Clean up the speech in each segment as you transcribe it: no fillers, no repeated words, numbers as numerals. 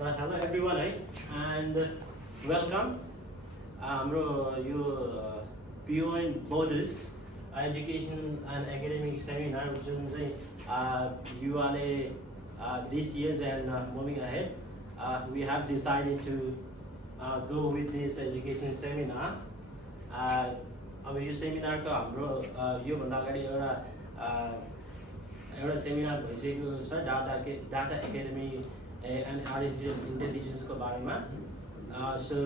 Hello everyone, and welcome. Our beyond borders education and academic seminar, which YUWA this year and moving ahead. We have decided to go with this education seminar. अब यो seminar को हाम्रो यो भन्दा अगाडि एउटा seminar भइसकेको छ data academy end artificial intelligence को बारेमा. सो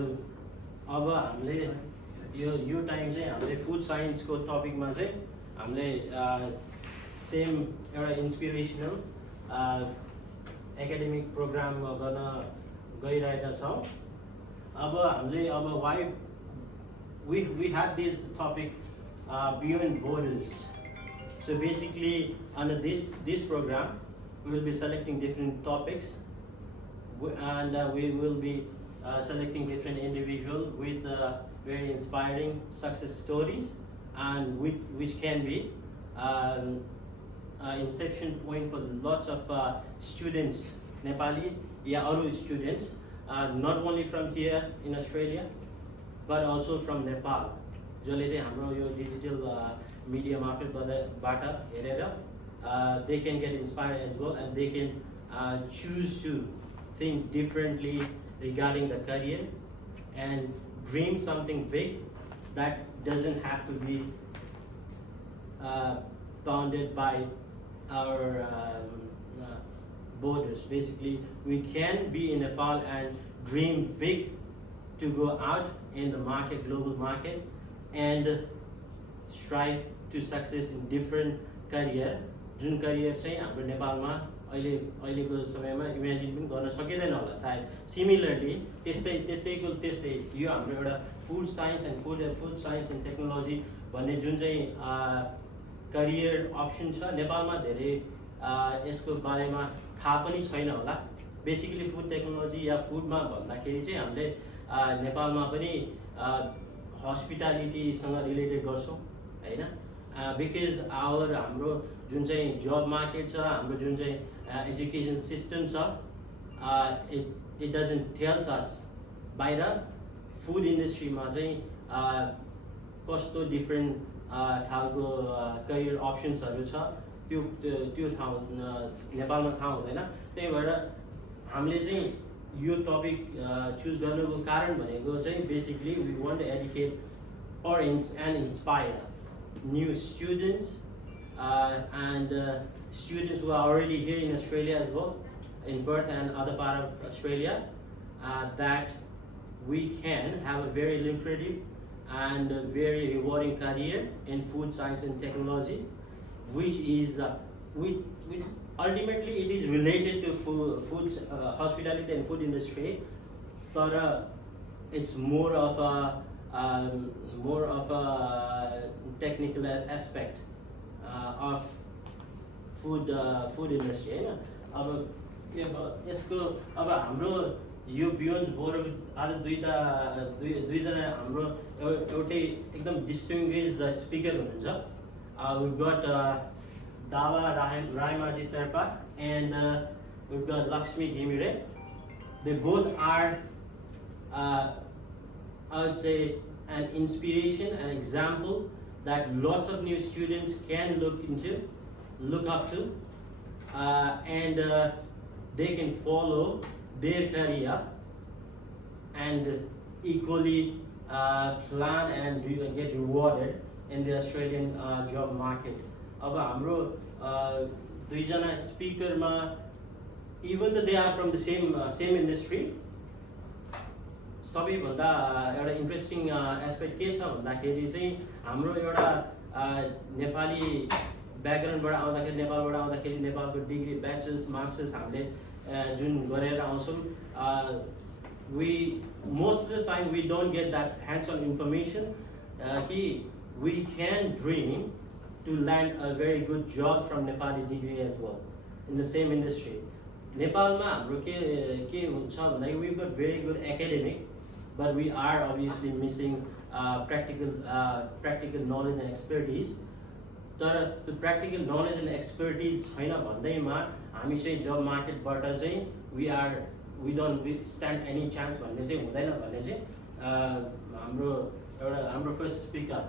अब हामीले यो टाइम चाहिँ हामीले फुड साइन्स को टपिक में हामीले सेम एउटा इन्स्पिरेसनल एकाडेमिक प्रोग्राम गर्न गइरहेका छौं. अब हामीले वाइ we have this topic beyond borders. So basically under this program we will be selecting different topics, and we will be selecting different individuals with very inspiring success stories, and which can be inception point for lots of students, Nepali या अरू students, not only from here in Australia but also from Nepal, जसले चाहिँ हाम्रो यो digital media मार्फतबाट हेरेर they can get inspired as well, and they can choose to think differently regarding the career and dream something big that doesn't have to be bounded by our borders. Basically, we can be in Nepal and dream big to go out in the market, global market, and strive to success in different career. Jun career चाहिँ हाम्रो नेपालमा अहिलेको समयमा imagine पनि गर्न सकिँदैन होला सायद. सिमिलरली त्यस्तै यो हाम्रो एउटा food science and food science and technology भन्ने जुन चाहिँ करियर अप्सन छ नेपालमा धेरै यसको बारेमा थाहा पनि छैन होला. बेसिकली फुड टेक्नोलोजी या फुडमा भन्दाखेरि चाहिँ हामीले नेपालमा पनि हस्पिटालिटीसँग रिलेटेड गर्छौं हैन. बिकज हाम्रो जुन चाहिँ जब मार्केट छ, हाम्रो जुन चाहिँ एजुकेसन सिस्टम छ, इट डजन्ट टेल्स अस बाहिर फुड इन्डस्ट्रीमा चाहिँ कस्तो डिफरेन्ट खालको करियर अप्सन्सहरू छ त्यो नेपालमा थाहा हुँदैन. त्यही भएर हामीले चाहिँ यो टपिक चुज गर्नुको कारण भनेको चाहिँ basically we want to educate or and inspire new students and students who are already here in Australia as well, in Perth and other part of Australia, that we can have a very lucrative and very rewarding career in food science and technology, which is ultimately it is related to food hospitality and food industry, but it's more of a technical aspect of food industry हैन. अब यसको अब हाम्रो यो beyond board आज दुईजना हाम्रो एउटै एकदम distinguished speaker हुनुहुन्छ. We've got Dawa Rayamajhi Sherpa and we've got Laxmi Ghimire. They both are I would say an inspiration, an example that lots of new students can look up to, and they can follow their career and equally plan and get rewarded in the Australian job market. अब हाम्रो दुईजना स्पिकरमा even though they are from the same industry, सबैभन्दा एउटा interesting aspect के छ भन्दाखेरि चाहिँ हाम्रो एउटा नेपाली ब्याकग्राउन्डबाट आउँदाखेरि, नेपालबाट आउँदाखेरि नेपालको डिग्री ब्याचलर्स मास्टर्स हामीले जुन गरेर आउँछौँ, we most of the time we don't get that hands-on information कि we can dream to land a very good job from Nepali degree as well in the same industry. नेपालमा हाम्रो के हुन्छ भन्दाखेरि we've got very good academic, but we are obviously missing practical knowledge and expertise. तर त्यो practical knowledge and expertise छैन भन्दैमा हामी चाहिँ job market बाट चाहिँ we are we don't stand any chance भन्ने चाहिँ हुँदैन भन्ने चाहिँ हाम्रो first speaker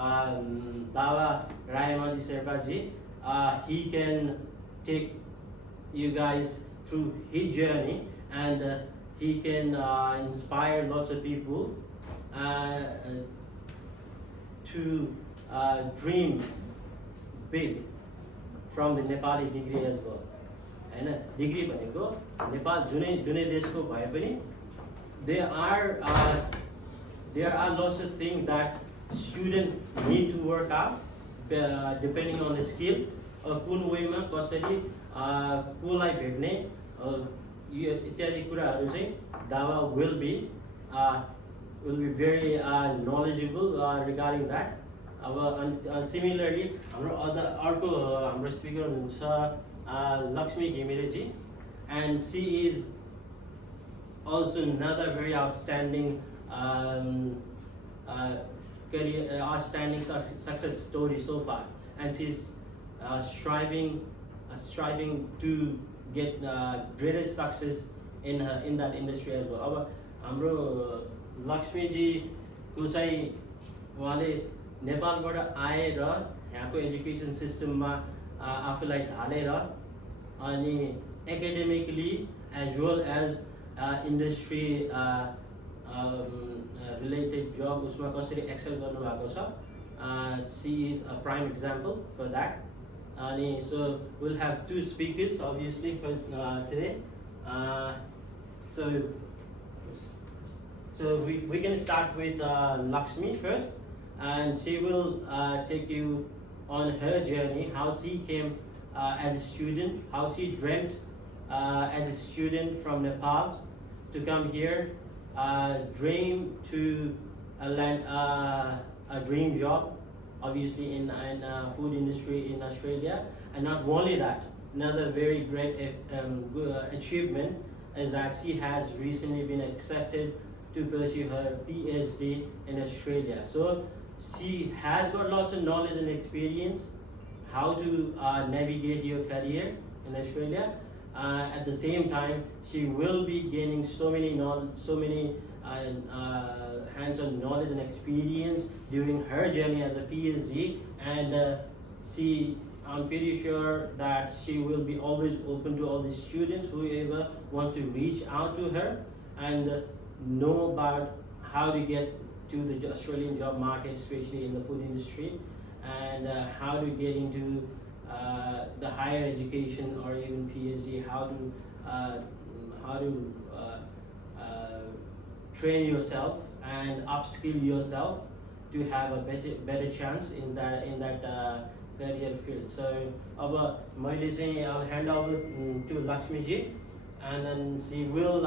Dawa Rayamajhi Sherpa ji, he can take you guys through his journey, and he can inspire lots of people to dream big from the Nepali degree as well. And degree भनेको नेपाल जुनै देशको भए पनि there are lots of things that student need to work out depending on the skill. कुन वेमा कसरी coli भेट्ने इत्यादि कुराहरू चाहिँ दावा will be very knowledgeable regarding that. अब similarly हाम्रो अर्को हाम्रो स्पिकर हुनुहुन्छ Laxmi Ghimire ji, and she is also another very outstanding outstanding success story so far, and she's striving to get greater success in that industry as well. अब हाम्रो लक्ष्मी जी को चाहिँ उहाँले नेपालबाट आएर यहाँको एजुकेसन सिस्टममा आफूलाई ढालेर अनि academically as well as industry related job उसमा कसरी एक्सेल गर्नु भएको छ. She is a prime example for that. So we'll have two speakers obviously for today. So we can start with Laxmi first, and she will take you on her journey, how she came as a student, how she dreamt as a student from Nepal to come here, dream to land a dream job, obviously in food industry in Australia. And not only that, another very great achievement is that she has recently been accepted to pursue her PhD in Australia. So she has got lots of knowledge and experience how to navigate your career in Australia. At the same time, she will be gaining so many hands-on knowledge and experience during her journey as a PhD, and I'm pretty sure that she will be always open to all the students whoever want to reach out to her and know about how to get to the Australian job market, especially in the food industry, and how to get into the higher education or even PhD, how to train yourself and upskill yourself to have a better chance in that career field. So I'll hand over to Laxmi ji, and then she will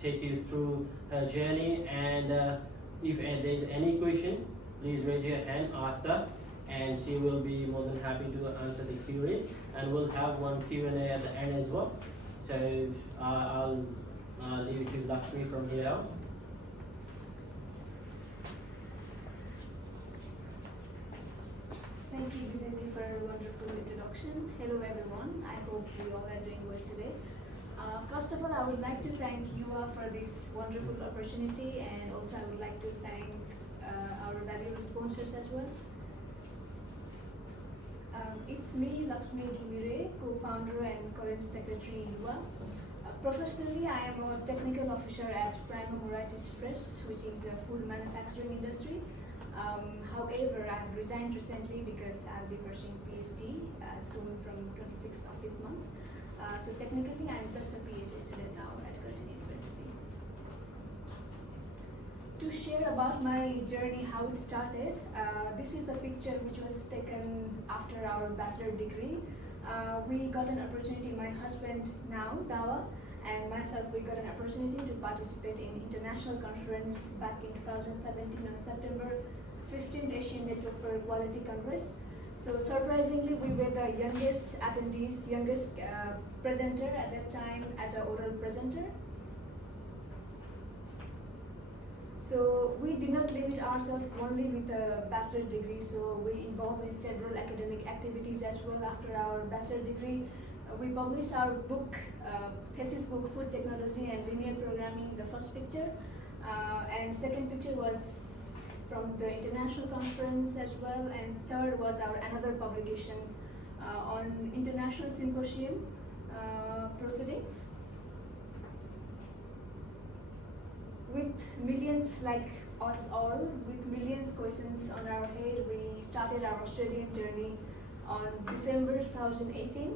take you through her journey, and if there's any question, please raise your hand after, and she will be more than happy to answer the queries, and we'll have one Q&A at the end as well. So I'll leave it to Laxmi from here out. Thank you, Vijay, for a wonderful introduction. Hello everyone, I hope you all are doing well today. First of all, I would like to thank YUWA for this wonderful opportunity, and also I would like to thank our valuable sponsors as well. It's me, Laxmi Ghimire, co-founder and current secretary in YUWA. Professionally, I am a technical officer at Tribhuwan University, which is the food manufacturing industry. However, I have resigned recently because I'll be pursuing PhD soon from 26th of this month. So technically, I'm just a PhD student now at Curtin University. To share about my journey, how it started, this is the picture which was taken after our bachelor degree. We got an opportunity, my husband now, Dawa, and myself, we got an opportunity to participate in international conference back in 2017 on September 15th Asian Network for Equality Congress. So surprisingly, we were the youngest attendees, youngest presenter at that time as an oral presenter. So we did not limit ourselves only with a bachelor degree, so we involved in several academic activities as well after our bachelor degree. we published our book, thesis book, Food Technology and Linear Programming, the first picture. And second picture was from the international conference as well. And third was our another publication on international symposium proceedings. With millions like us all, with millions questions on our head, we started our Australian journey on December 2018.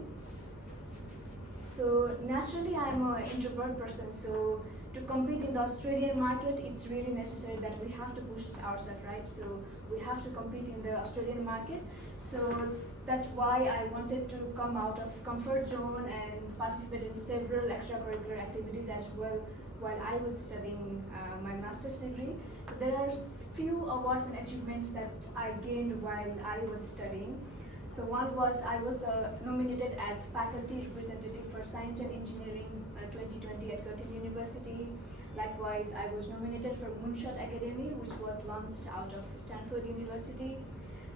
So naturally I'm an introvert person, so to compete in the Australian market, it's really necessary that we have to push ourselves, right? So we have to compete in the Australian market. So that's why I wanted to come out of comfort zone and participate in several extracurricular activities as well while I was studying my master's degree. There are few awards and achievements that I gained while I was studying. So one was I was nominated as faculty representative for Science and Engineering 2020 at Curtin University. Likewise, I was nominated for Moonshot Academy, which was launched out of Stanford University.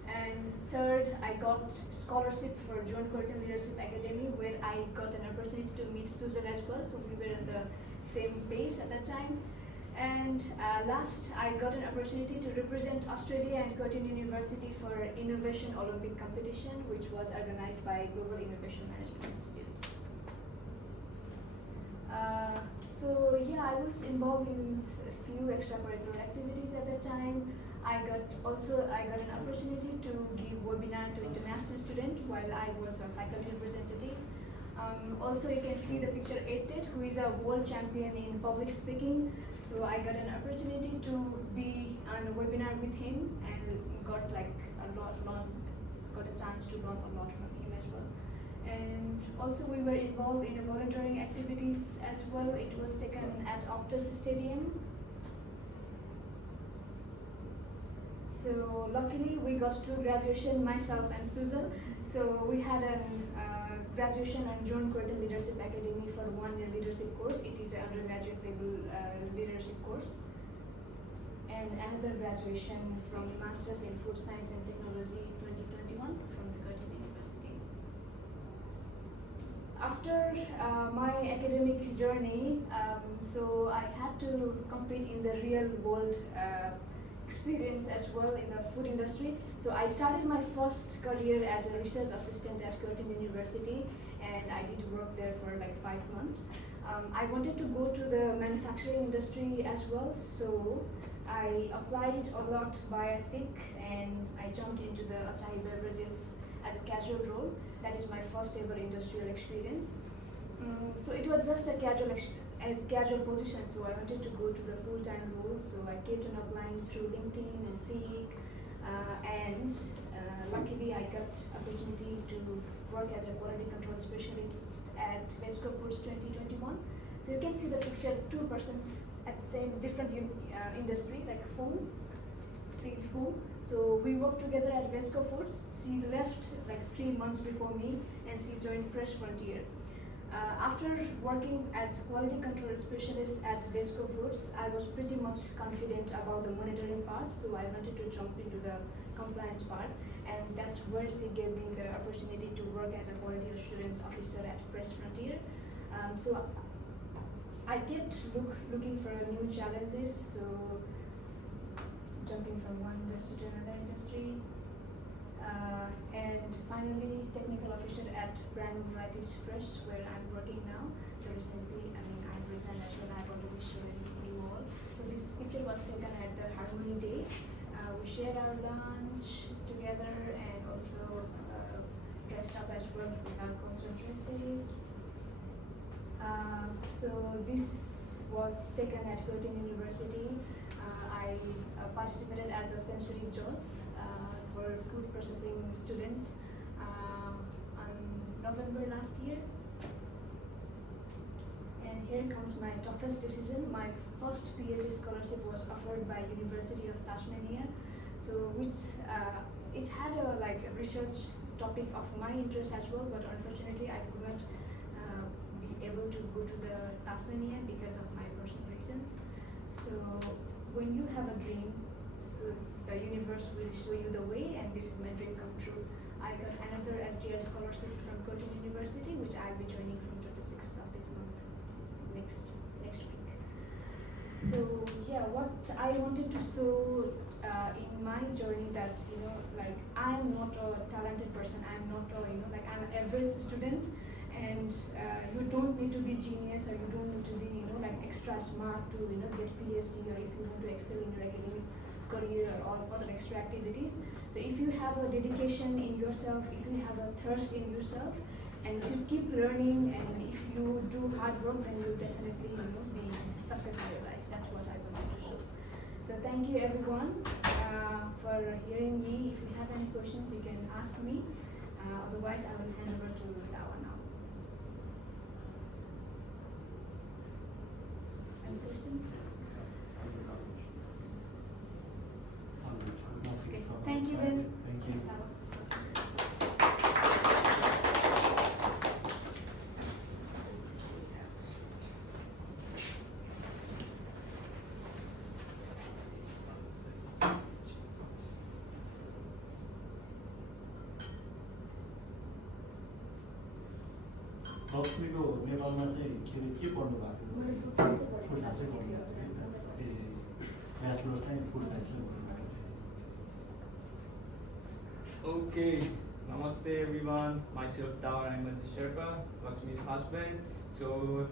And third, I got scholarship for John Curtin Leadership Academy, where I got an opportunity to meet Susan as well. So we were in the same base at that time. And last, I got an opportunity to represent Australia and Curtin University for Innovation Olympic competition, which was organized by Global Innovation Management Institute. So yeah, I was involved in a few extracurricular activities at that time. I got an opportunity to give webinar to international students while I was a faculty representative. Also, you can see the picture 8 who is a world champion in public speaking. So I got an opportunity to be on a webinar with him and got like got a chance to learn a lot from him as well. And also we were involved in volunteering activities as well. It was taken at Optus Stadium. So luckily we got to graduation, myself and Susan. So we had a graduation on John Curtin Leadership Academy for 1-year leadership course. It is an undergraduate level leadership course. And another graduation from Masters in Food Science and Technology 2021 from the Curtin University. After my academic journey, so I had to compete in the real world experience as well in the food industry. So I started my first career as a research assistant at Curtin University, and I did work there for like 5 months. I wanted to go to the manufacturing industry as well, so I applied a lot via SIC and I jumped into the Asahi Beverages as a casual role. That is my first ever industrial experience. So it was just a casual position, so I wanted to go to the full-time role, so I kept on applying through LinkedIn and SIG, and luckily I got opportunity to work as a quality control specialist at Vesco Foods 2021. So you can see the picture, 2 persons at the same different industry, like food, she's food. So we worked together at Vesco Foods. She left like 3 months before me, and she joined Fresh Frontier. After working as quality control specialist at Vesco Foods, I was pretty much confident about the monitoring part, so I wanted to jump into the compliance part, and that's where she gave me the opportunity to work as a quality assurance officer at Fresh Frontier. So I kept looking for new challenges, so jumping from one industry to another industry. And finally, technical officer at Brand Varieties Fresh, where I'm working now. So recently, I've resigned as well. I've already shown you all. So this picture was taken at the Harmony Day. We shared our lunch together and also dressed up as well with our concert dresses. So this was taken at Curtin University. I participated as a sensory judge for food processing students on November last year. And here comes my toughest decision. My first PhD scholarship was offered by University of Tasmania, so which it had a research topic of my interest as well, but unfortunately I could not be able to go to the Tasmania because of my personal reasons. So when you have a dream, so the universe will show you the way, and this is my dream come true. I got another SDR scholarship from Curtin University, which I'll be joining from 26th of this month, next week. So yeah, what I wanted to show in my journey that, you know, like I am not a talented person. I'm not a, you know, like I'm an average student, and you don't need to be genius, or you don't need to be, you know, like extra smart to, you know, get PhD, or if you want to excel in your academic career or all other extra activities. So if you have a dedication in yourself, if you have a thirst in yourself, and if you keep learning, and if you do hard work, then you'll definitely, you know, be successful in your life. That's what I wanted to show. So thank you everyone for hearing me. If you have any questions, you can ask me. Otherwise, I will hand over to Dawa now. Any questions? Okay. Thank you then. Thank you. Yes, Dawa. लक्ष्मीको नेपालमा चाहिँ के पढ्नु भएको थियो? Food साइन्सै पढ्नु भएको थियो। ए bachelor चाहिँ फुड साइन्समै पढ्नु भएको थियो। Okay, namaste everyone. Myself Dawa Rayamajhi Sherpa, Laxmi's husband. So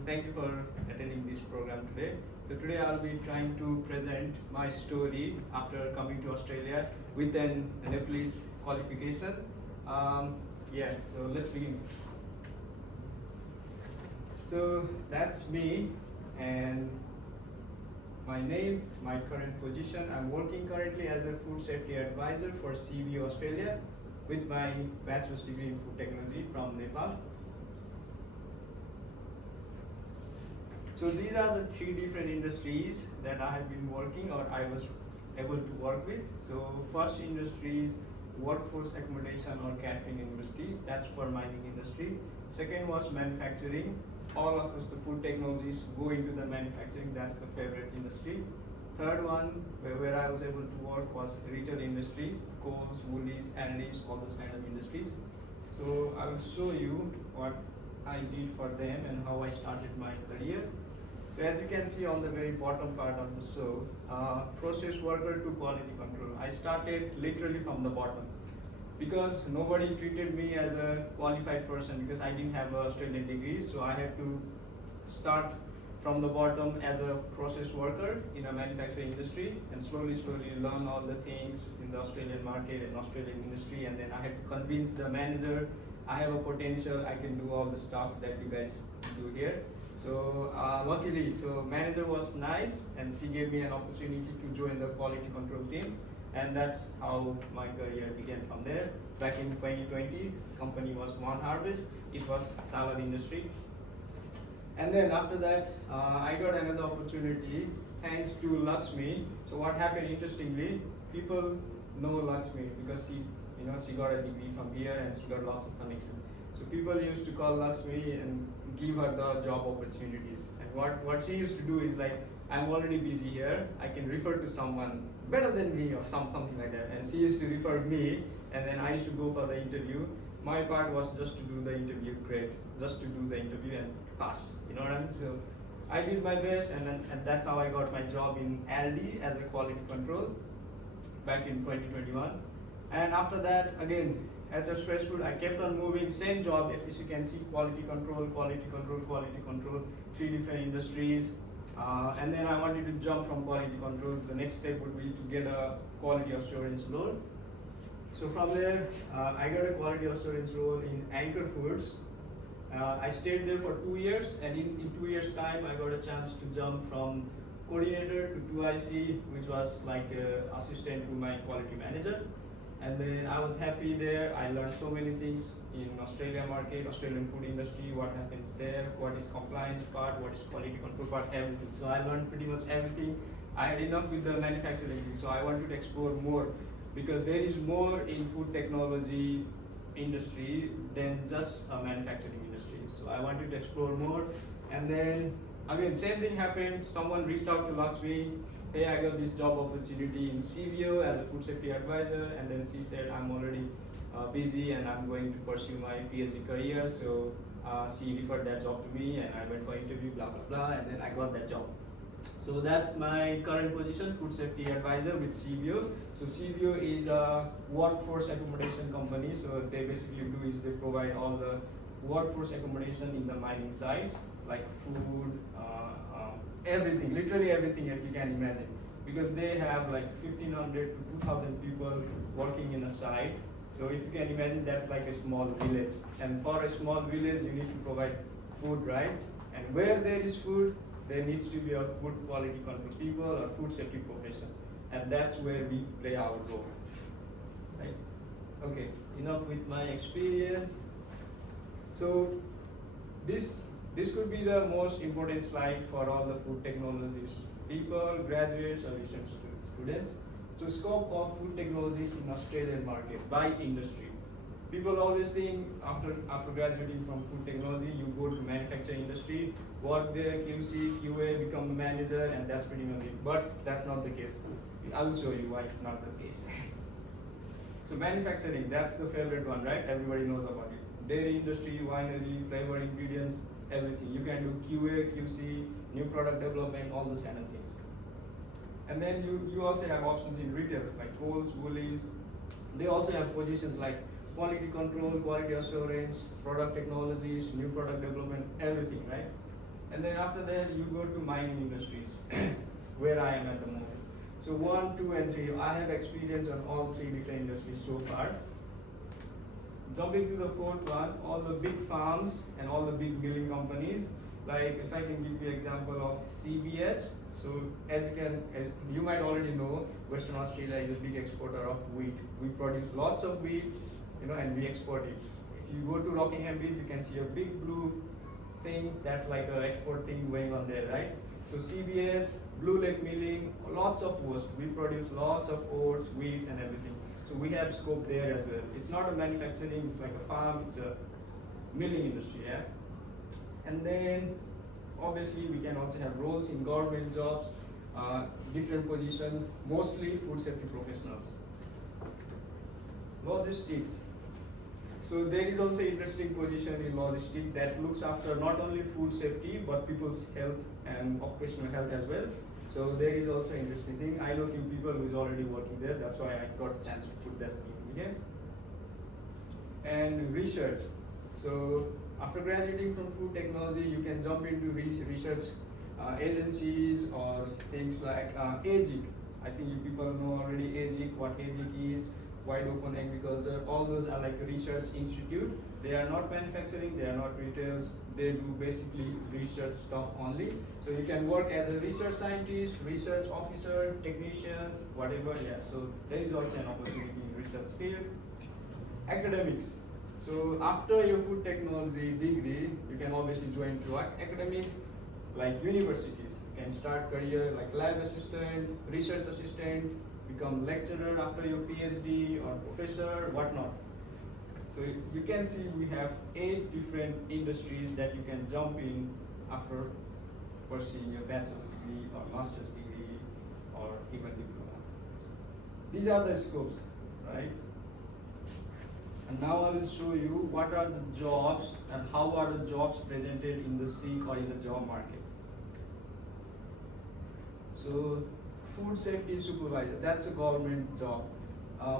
thank you for attending this program today. So today I'll be trying to present my story after coming to Australia with an Nepalese qualification. So let's begin. So that's me, and my name, my current position. I'm working currently as a food safety advisor for Civeo Australia with my bachelor's degree in food technology from Nepal. So these are the three different industries that I have been working, or I was able to work with. So first industry is workforce accommodation or catering industry. That's for mining industry. Second was manufacturing. All of us, the food technologies, go into the manufacturing. That's the favorite industry. Third one, where I was able to work, was retail industry, Coles, Woolies, Aldi's, all those kind of industries. So I will show you what I did for them and how I started my career. So as you can see on the very bottom part of the show, process worker to quality control. I started literally from the bottom, because nobody treated me as a qualified person, because I didn't have an Australian degree. So I had to start from the bottom as a process worker in a manufacturing industry, and slowly learn all the things in the Australian market and Australian industry. And then I had to convince the manager, I have a potential, I can do all the stuff that you guys do here. So luckily, so manager was nice, and she gave me an opportunity to join the quality control team. And that's how my career began from there. Back in 2020, company was One Harvest. It was salad industry. And then after that, I got another opportunity thanks to Laxmi. So what happened, interestingly, people know Laxmi because she got a degree from here and she got lots of connections. So people used to call Laxmi and give her the job opportunities. And what she used to do is like, I'm already busy here, I can refer to someone better than me or something like that. And she used to refer me, and then I used to go for the interview. My part was just to do the interview great, just to do the interview and pass, you know what I mean? So I did my best, and that's how I got my job in Aldi as a quality control back in 2021. And after that, again, as a stressful, I kept on moving, same job, as you can see, quality control, three different industries. And then I wanted to jump from quality control. The next step would be to get a quality assurance role. So from there, I got a quality assurance role in Anchor Foods. I stayed there for 2 years, and in 2 years' time, I got a chance to jump from coordinator to 2IC, which was like assistant to my quality manager. And then I was happy there. I learned so many things in Australia market, Australian food industry, what happens there, what is compliance part, what is quality control part, everything. So I learned pretty much everything. I had enough with the manufacturing thing, so I wanted to explore more, because there is more in food technology industry than just a manufacturing industry. So I wanted to explore more. And then again, same thing happened. Someone reached out to Laxmi, hey, I got this job opportunity in Civeo as a food safety advisor, and then she said, I'm already busy and I'm going to pursue my PhD career. So she referred that job to me and I went for interview, blah, blah, blah, and then I got that job. So that's my current position, food safety advisor with Civeo. So Civeo is a workforce accommodation company. So they basically do is they provide all the workforce accommodation in the mining sites, like food, everything, literally everything if you can imagine. Because they have like 1,500 to 2,000 people working in a site. So if you can imagine, that's like a small village. And for a small village, you need to provide food, right? And where there is food, there needs to be a food quality control people or food safety profession. And that's where we play our role, right? Okay, enough with my experience. So this could be the most important slide for all the food technologies people, graduates or research students. So scope of food technologies in Australian market by industry. People always think after graduating from food technology, you go to manufacturing industry, work there, QC, QA, become a manager, and that's pretty much it. But that's not the case. I will show you why it's not the case. So manufacturing, that's the favorite one, right? Everybody knows about it. Dairy industry, winery, flavor ingredients, everything. You can do QA, QC, new product development, all those kind of things. And then you also have options in retails like Coles, Woolies. They also have positions like quality control, quality assurance, product technologies, new product development, everything, right? And then after that, you go to mining industries, where I am at the moment. So 1, 2, and 3, I have experience on all 3 different industries so far. Jumping to the 4th one, all the big farms and all the big milling companies. Like if I can give you an example of CBH. So as you might already know, Western Australia is a big exporter of wheat. We produce lots of wheat, and we export it. If you go to Rockingham Beach, you can see a big blue thing. That's like an export thing going on there, right? So CBS, Blue Lake Milling, lots of oats. We produce lots of oats, wheats, and everything. So we have scope there as well. It's not a manufacturing, it's like a farm, it's a milling industry, yeah? And then, obviously, we can also have roles in government jobs, different positions, mostly food safety professionals. Logistics. So there is also interesting position in logistics that looks after not only food safety, but people's health and occupational health as well. So there is also interesting thing. I know a few people who is already working there. That's why I got a chance to put that thing here. And research. So after graduating from food technology, you can jump into research agencies or things like AGIC. I think you people know already AGIC, what AGIC is, Wide Open Agriculture. All those are like a research institute. They are not manufacturing, they are not retails. They do basically research stuff only. So you can work as a research scientist, research officer, technicians, whatever. Yeah. So there is also an opportunity in research field. Academics. So after your food technology degree, you can obviously join to academics like universities. You can start career like lab assistant, research assistant, become lecturer after your PhD or professor, whatnot. So you can see we have 8 different industries that you can jump in after pursuing your bachelor's degree or master's degree or even diploma. These are the scopes, right? And now I will show you what are the jobs and how are the jobs presented in the SEEK or in the job market. So food safety supervisor, that's a government job,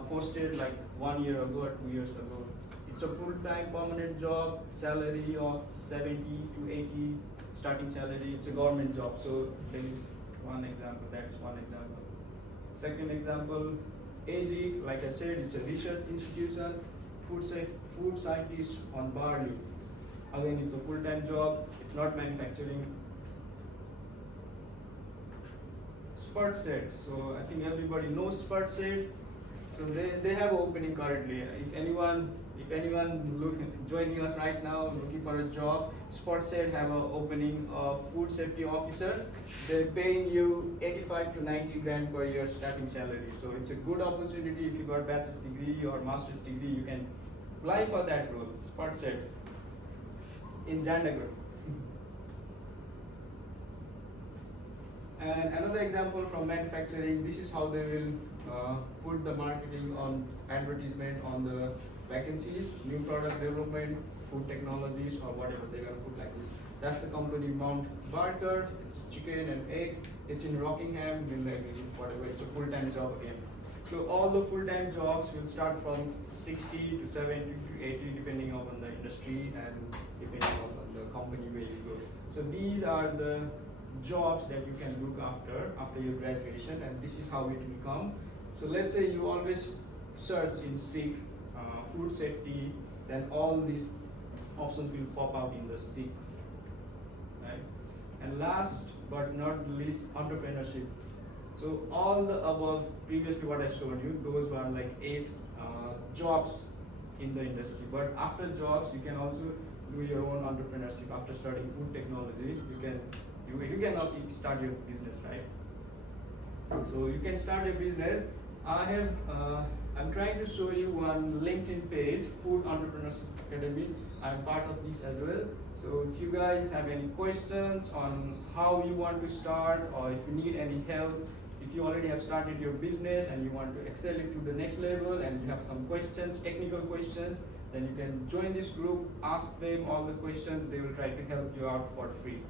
posted like 1 year ago or 2 years ago. It's a full-time permanent job, salary of 70 to 80, starting salary. It's a government job. So there is one example, that's one example. Second example, AGIC, like I said, it's a research institution, food scientist on barley. Again, it's a full-time job, it's not manufacturing. Spurtset, so I think everybody knows Spurtset. So they have an opening currently. If anyone joining us right now looking for a job, Spurtset have an opening of food safety officer. They're paying you 85 to 90 grand per year starting salary. So it's a good opportunity. If you got bachelor's degree or master's degree, you can apply for that role. Spurtset in Jandagar. And another example from manufacturing, this is how they will put the marketing on advertisement on the vacancies, new product development, food technologies, or whatever they're gonna put like this. That's the company Mount Barker. It's chicken and eggs. It's in Rockingham, whatever. It's a full-time job again. So all the full-time jobs will start from 60 to 70 to 80 depending on the industry and depending on the company where you go. So these are the jobs that you can look after your graduation, and this is how it will come. So let's say you always search in SIG, food safety, then all these options will pop out in the SIG. Right? And last but not least, entrepreneurship. So all the above, previously what I showed you, those were like 8 jobs in the industry. But after jobs, you can also do your own entrepreneurship. After studying food technology, you can start your business, right? So you can start a business. I'm trying to show you one LinkedIn page, Food Entrepreneurship Academy. I'm part of this as well. So if you guys have any questions on how you want to start, or if you need any help, if you already have started your business and you want to excel it to the next level and you have some questions, technical questions, then you can join this group, ask them all the questions, they will try to help you out for free.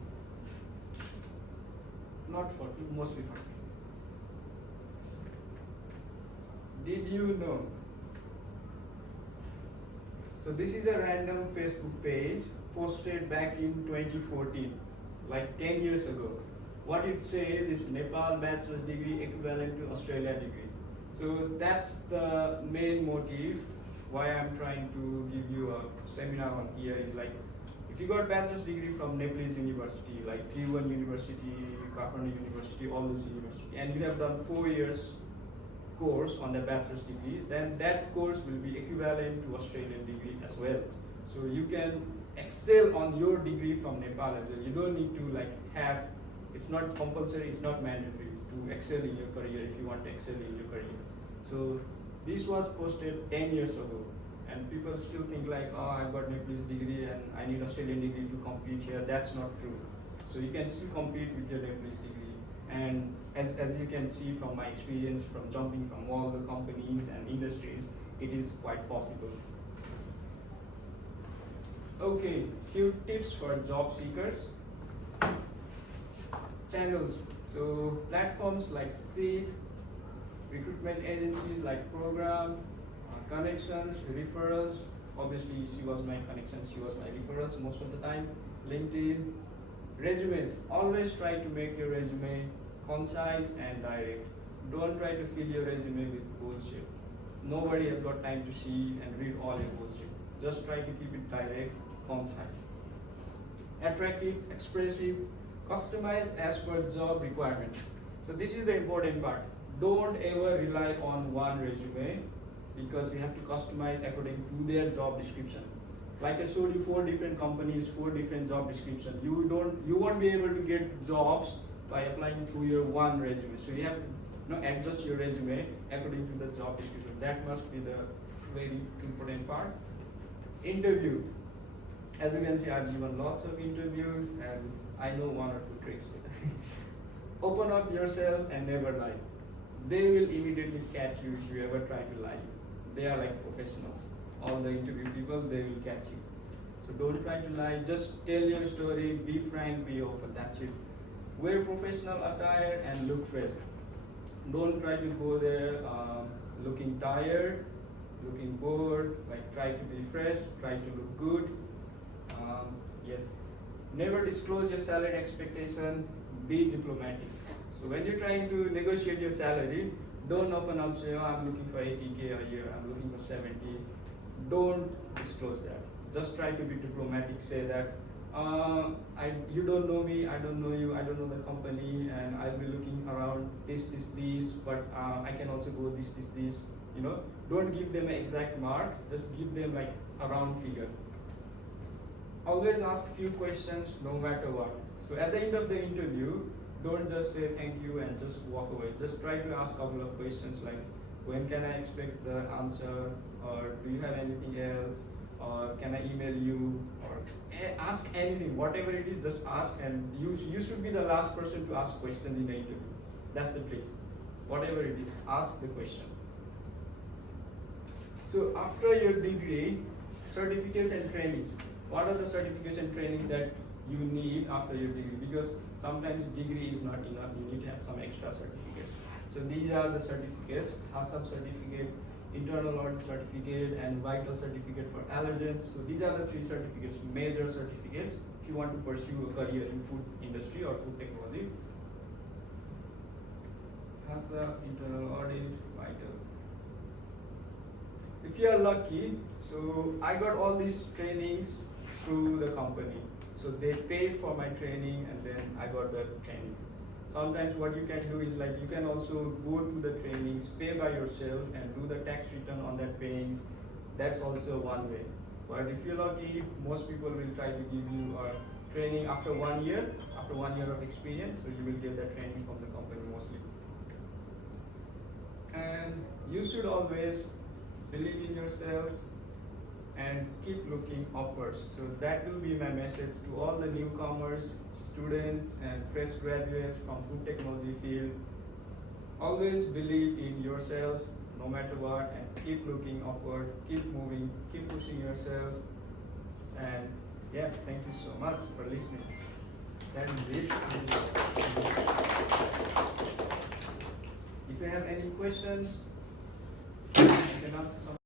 Not for free, mostly for free. Did you know? So this is a random Facebook page posted back in 2014, like 10 years ago. What it says is Nepal bachelor's degree equivalent to Australia degree. So that's the main motive why I'm trying to give you a seminar on here is like, if you got bachelor's degree from Nepalese university, like Tribhuwan University, Curtin University, all those universities, and you have done 4 years course on the bachelor's degree, then that course will be equivalent to Australian degree as well. So you can excel on your degree from Nepal as well. You don't need to like have, it's not compulsory, it's not mandatory to excel in your career if you want to excel in your career. So this was posted 10 years ago, and people still think like, oh, I've got Nepalese degree and I need Australian degree to compete here. That's not true. So you can still compete with your Nepalese degree. And as you can see from my experience from jumping from all the companies and industries, it is quite possible. Okay, few tips for job seekers. Channels. So platforms like SIG, recruitment agencies like Program, connections, referrals. Obviously, she was my connection, she was my referrals most of the time. LinkedIn. Resumes. Always try to make your resume concise and direct. Don't try to fill your resume with bullshit. Nobody has got time to see and read all your bullshit. Just try to keep it direct, concise. Attractive, expressive, customized as per job requirements. So this is the important part. Don't ever rely on one resume because we have to customize according to their job description. Like I showed you 4 different companies, 4 different job descriptions. You won't be able to get jobs by applying through your one resume. So you have to adjust your resume according to the job description. That must be the very important part. Interview. As you can see, I've given lots of interviews and I know 1 or 2 tricks. Open up yourself and never lie. They will immediately catch you if you ever try to lie. They are like professionals. All the interview people, they will catch you. So don't try to lie, just tell your story, be frank, be open, that's it. Wear professional attire and look fresh. Don't try to go there looking tired, looking bored, like try to be fresh, try to look good. Yes. Never disclose your salary expectation, be diplomatic. So when you're trying to negotiate your salary, don't open up say, oh, I'm looking for 80K a year, I'm looking for 70. Don't disclose that. Just try to be diplomatic, say that you don't know me, I don't know you, I don't know the company, and I'll be looking around this, but I can also go this. You know, don't give them an exact mark, just give them like a round figure. Always ask few questions no matter what. So at the end of the interview, don't just say thank you and just walk away. Just try to ask a couple of questions like, when can I expect the answer, or do you have anything else, or can I email you, or ask anything, whatever it is, just ask, and you should be the last person to ask questions in the interview. That's the trick. whatever it is, ask the question. So after your degree, certificates and trainings. What are the certificates and trainings that you need after your degree? Because sometimes degree is not enough, you need to have some extra certificates. So these are the certificates: ASAP certificate, internal audit certificate, and vital certificate for allergens. So these are the 3 certificates, major certificates if you want to pursue a career in food industry or food technology. ASAP, internal audit, vital. If you are lucky, so I got all these trainings through the company. So they paid for my training and then I got the trainings. Sometimes what you can do is like you can also go to the trainings, pay by yourself and do the tax return on that payings. That's also one way. But if you're lucky, most people will try to give you a training after 1 year, after 1 year of experience, so you will get that training from the company mostly. And you should always believe in yourself and keep looking upwards. So that will be my message to all the newcomers, students and fresh graduates from food technology field. Always believe in yourself no matter what and keep looking upward, keep moving, keep pushing yourself. And yeah, thank you so much for listening. That is it. If you have any questions, you can answer some